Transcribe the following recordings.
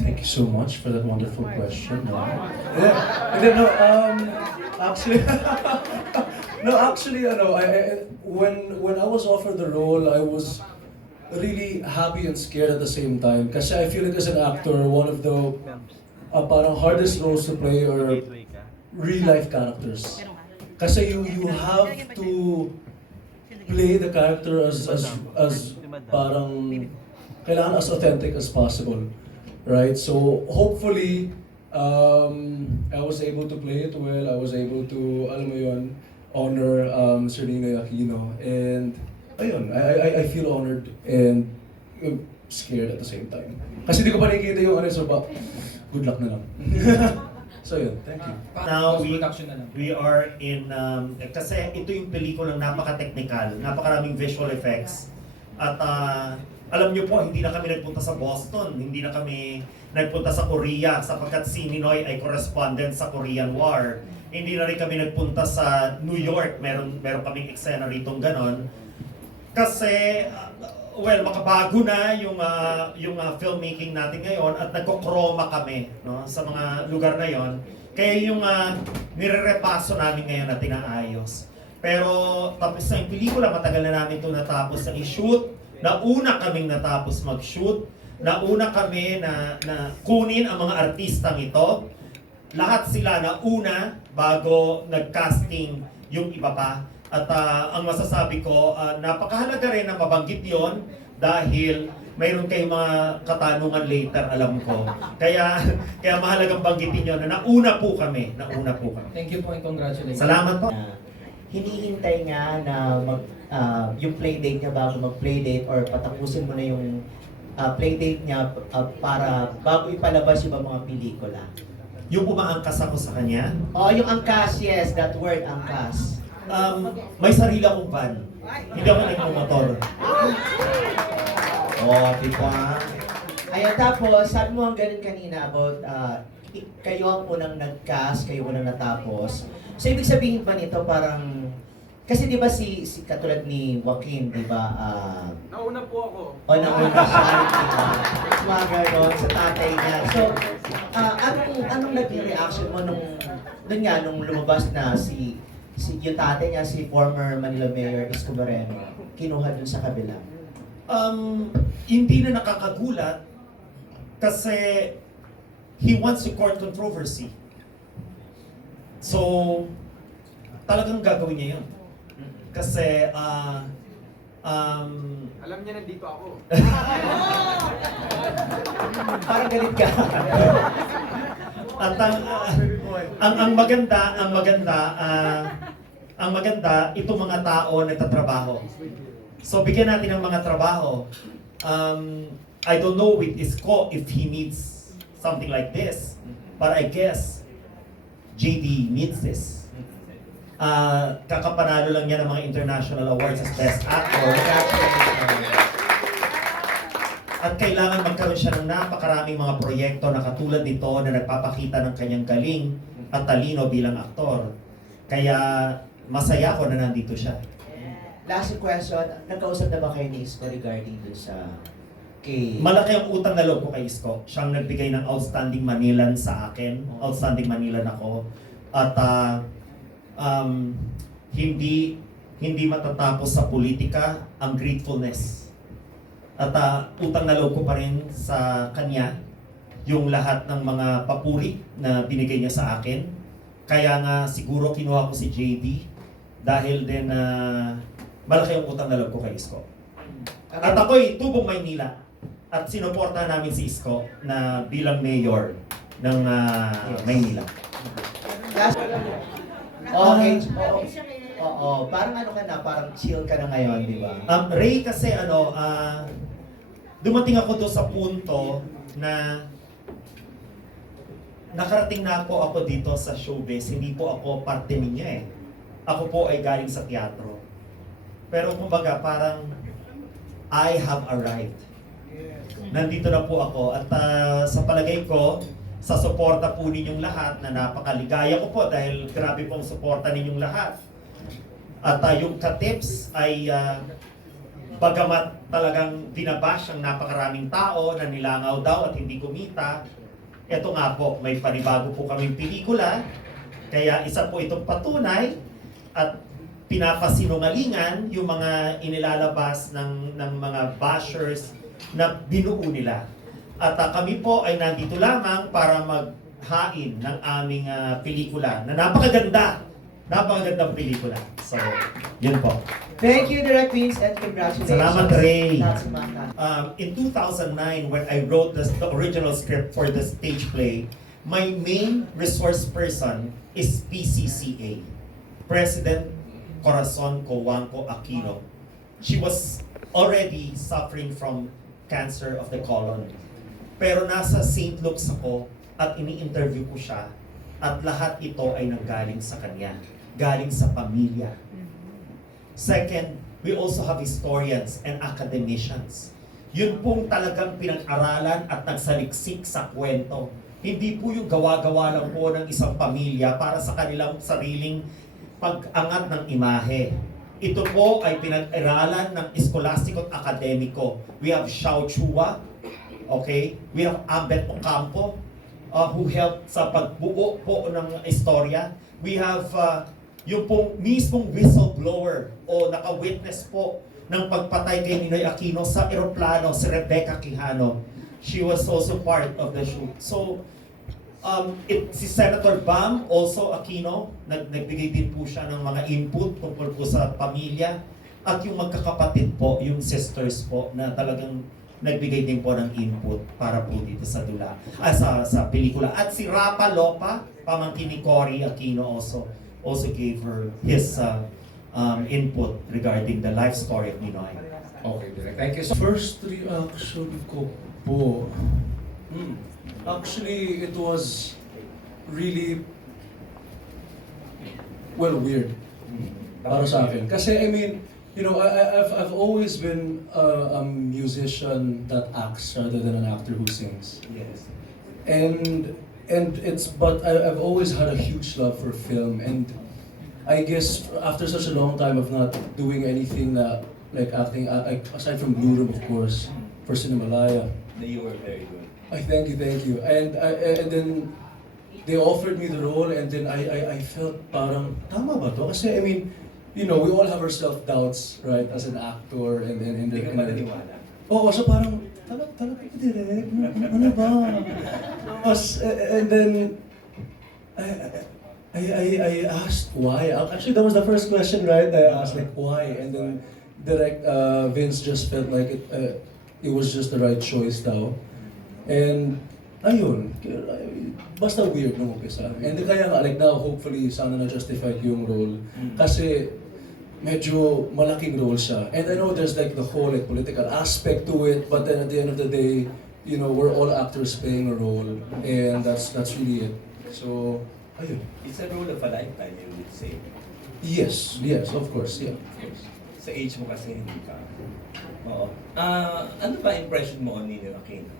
Thank you so much for that wonderful question. No, actually, no, actually, when I was offered the role, I was really happy and scared at the same time. Kasi I feel like as an actor, one of the parang hardest roles to play are real life characters. Kasi you have to play the character as parang kailangan as authentic as possible, right? So hopefully, I was able to play it well. I was able to, alam mo yun, honor Sir Ninoy Aquino. And ayun, I feel honored and scared at the same time. Kasi di ko pa nakikita yung ano, so ba, good luck na lang. So yun, thank you. Now, we are in, kasi ito yung pelikulang napaka-technical, napakaraming visual effects. At alam niyo po, hindi na kami nagpunta sa Boston, hindi na kami nagpunta sa Korea sapagkat si Ninoy ay correspondent sa Korean War. Hindi na rin kami nagpunta sa New York, meron kaming eksena ritong ganon. Kasi, well, makabago na yung filmmaking natin ngayon at nagko-chroma kami, no, sa mga lugar na yon. Kaya yung nire-repaso namin ngayon na tinaayos. Pero tapos na yung pelikula, matagal na namin ito natapos na i-shoot. Nauna kaming natapos mag-shoot. Nauna kami na kunin ang mga artistang ito. Lahat sila nauna bago nag-casting yung iba pa. At ang masasabi ko, napakahalaga rin na mabanggit yon dahil mayroon kayong mga katanungan later, alam ko. Kaya mahalagang banggitin yun na nauna po kami. Thank you po and congratulations. Salamat po. Hinihintay nga na yung playdate niya bago mag-playdate or patapusin mo na yung playdate niya para bago ipalabas yung mga pelikula. Yung umaangkas ako sa kanya, Yung angkas, yes, that word, angkas. may sarili akong van. Hindi ako nagmumotor. Di ba? Ayan, tapos, sabi mo ang ganun kanina about kayo ang unang nag-cast, kayo unang natapos. So, ibig sabihin ba nito parang, kasi di ba si katulad ni Joaquin, di ba? Nauna po ako. Nauna siya, di ba? Mga ganon, sa tatay niya. So, anong naging reaction mo nung lumabas na yung tatay niya, si former Manila Mayor Isko Moreno, kinuha dun sa kabila? Hindi na nakakagulat kasi he wants to court controversy. So, talagang gagawin niya yun. Kasi, Alam niya nandito ako. Parang galit ka. At ang maganda, itong mga tao nagtatrabaho. So, bigyan natin ng mga trabaho. I don't know with Isko if he needs something like this, but I guess JD needs this. Kakapanalo lang niya ng mga international awards as Best Actor. At kailangan magkaroon siya ng napakaraming mga proyekto na katulad nito na nagpapakita ng kanyang galing at talino bilang aktor. Kaya masaya ako na nandito siya. Last question, nagkausap na ba kayo ni Isko regarding dun sa kay... Malaki ang utang na loob ko kay Isko. Siyang nagbigay ng Outstanding Manilan sa akin. Outstanding Manilan ako. At hindi matatapos sa politika ang gratefulness. At utang na loob ko pa rin sa kanya yung lahat ng mga papuri na binigay niya sa akin. Kaya nga siguro kinuha ko si JD dahil din malaki ang utang na loob ko kay Isko. At ako'y tubong Maynila at sinuportahan namin si Isko na bilang mayor ng Maynila. Last... Okay. Oo. Parang ano ka na, parang chill ka na ngayon, di ba? Ray, kasi dumating ako doon sa punto na nakarating na ako dito sa showbiz. Hindi po ako parte niya eh. Ako po ay galing sa teatro. Pero kumbaga parang I have arrived. Nandito na po ako at sa palagay ko, sa suporta po ninyong lahat na napakaligaya ko po dahil grabe pong suporta ninyong lahat. At yung ka-tips ay bagamat talagang binabash ang napakaraming tao na nilangaw daw at hindi kumita, eto nga po, may panibago po kaming pelikula, kaya isa po itong patunay at pinapasinungalingan yung mga inilalabas ng mga bashers na binuo nila. At kami po ay nandito lamang para maghain ng aming pelikula na napakagandang pelikula. So, yun po. Thank you, Direct Vince, and congratulations. Salamat, Ray. Natsumaka. In 2009, when I wrote the original script for the stage play, my main resource person is PCCA, President Corazon Cojuangco Aquino. She was already suffering from cancer of the colon. Pero nasa St. Luke's ako at ini-interview ko siya at lahat ito ay nanggaling sa kanya, galing sa pamilya. Second, we also have historians and academicians. Yun pong talagang pinag-aralan at nagsaliksik sa kwento. Hindi po yung gawa-gawa lang po ng isang pamilya para sa kanilang sariling pag-angat ng imahe. Ito po ay pinag-aralan ng eskolastiko at akademiko. We have Xiao Chua, okay? We have Ambet Ocampo, who helped sa pagbuo po ng istorya. We have yung pong mismong whistleblower o naka-witness po ng pagpatay kay Ninoy Aquino sa eroplano, si Rebecca Quijano. She was also part of the shoot. So, si Senator Bam, also Aquino, nagbigay din po siya ng mga input tungkol po sa pamilya. At yung magkakapatid po, yung sisters po, na talagang nagbigay din po ng input para po dito sa sa pelikula. At si Rapa Lopa, pamangkin ni Cory Aquino also gave her his input regarding the life story of Ninoy. Okay, Direk. Thank you so First reaction ko po, actually, it was really, well, weird. Para sa akin. Kasi, I mean, you know, I've always been a musician that acts rather than an actor who sings. Yes. But I've always had a huge love for film, and I guess after such a long time of not doing anything that, like acting, aside from Blue Room, of course, for Cinemalaya. You were very good. Thank you. And then they offered me the role, and then I felt parang, tama ba to? Kasi I mean, you know, we all have our self-doubts, right, as an actor, and then Hindi ka maniniwala. Oo, so parang, talaga ba direct? Ano ba? And then, I asked why. Actually, that was the first question, right? I asked like why, and then direct Vince just felt like it was just the right choice daw. And ayun, basta weird nung umpisa. And kaya nga, like now, hopefully, sana na-justified yung role. Kasi medyo malaking role siya. And I know there's like the whole like political aspect to it, but then at the end of the day, you know, we're all actors playing a role, and that's really it. So, ayun. It's a role of a lifetime, you would say. Yes, of course, yeah. Of course. Sa age mo kasi hindi ka. Oo. Ano ba impression mo on Ninoy Aquino?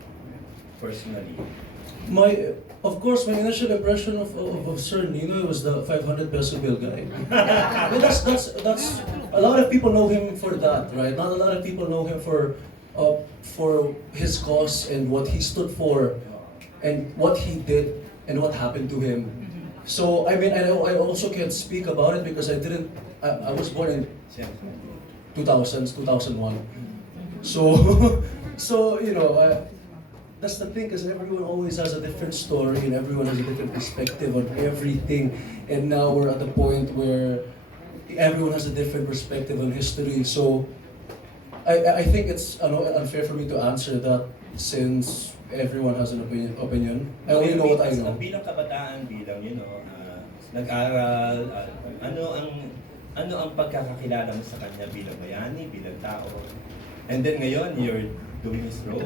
Personally. Of course, my initial impression of Sir Ninoy was the 500 peso bill guy. I mean, that's a lot of people know him for that, right? Not a lot of people know him for his cause and what he stood for, and what he did and what happened to him. So I mean, I also can't speak about it because I was born in 2000s, 2001. So you know. That's the thing, because everyone always has a different story and everyone has a different perspective on everything. And now we're at the point where everyone has a different perspective on history. So I think it's unfair for me to answer that since everyone has an opinion. I only know what I know. Bilang kabataan, nag-aral, ano ang pagkakakilala mo sa kanya bilang bayani, bilang tao? And then ngayon, you're doing his role.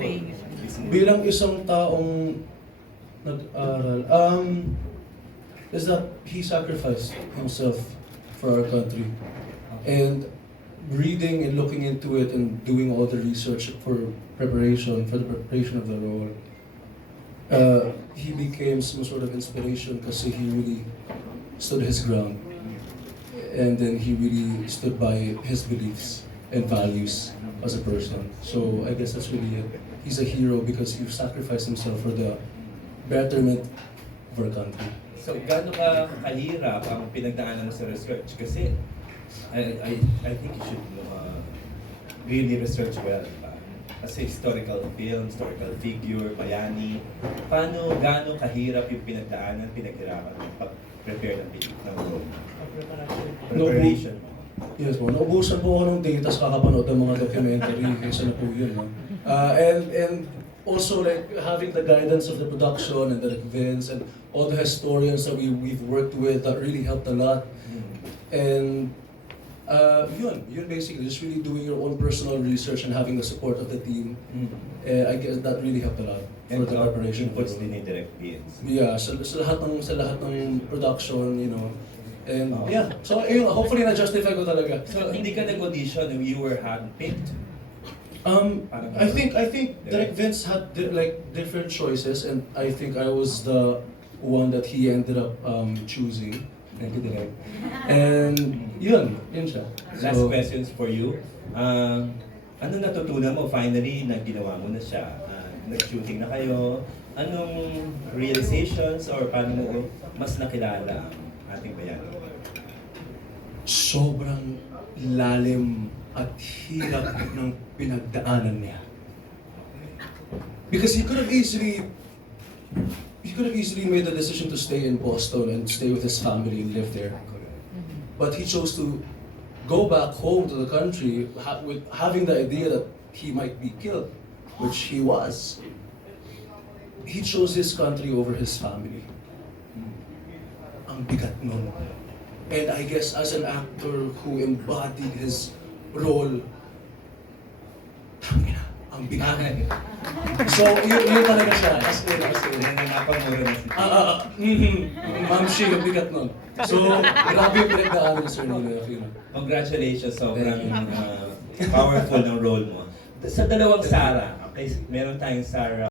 Bilang isang taong nag-aral, is that he sacrificed himself for our country. And reading and looking into it and doing all the research for the preparation of the role, he became some sort of inspiration kasi he really stood his ground. And then he really stood by his beliefs. and values as a person. So I guess that's really it. He's a hero because he sacrificed himself for the betterment of our country. So, gaano ka kahirap ang pinagdaanan mo sa research? Kasi, I think you should really research well, diba? Kasi historical film, historical figure, bayani. Gaano kahirap yung pinaghirapan ng pag-prepare ng role? Preparation mo. Yes po, naubusan po ako ng data sa kakapanood ng mga documentary. Isa na po yun. No? And also like having the guidance of the production and the Vince and all the historians that we've worked with, that really helped a lot. And yun basically, just really doing your own personal research and having the support of the team. I guess that really helped a lot for the preparation. Inputs din ni Direct Beans. Yeah, sa lahat ng production, you know. And yeah, so yun, hopefully na-justify ko talaga. So, hindi ka nag-audition, you were handpicked? I think Direct Vince had different choices, and I think I was the one that he ended up choosing. Thank you, Direct. And yun siya. Last questions for you. Ano natutunan mo finally na ginawa mo na siya? Nag-shooting na kayo. Anong realizations or paano mo mas nakilala ang ating bayani? Sobrang lalim at hirap ng pinagdaanan niya. Because he could have easily made the decision to stay in Boston and stay with his family and live there. But he chose to go back home to the country with having the idea that he might be killed, which he was. He chose his country over his family. Ang bigat nun. And I guess as an actor who embodied his role, tangina, ang bigat. So, yun talaga siya. As in. Napamura na si Ma'am Shi, ang bigat nun. So, grabe yung pinagdaanan ni Sir Ninoy Aquino. Congratulations, sobrang powerful ng role mo. Sa dalawang Sarah, okay, meron tayong Sarah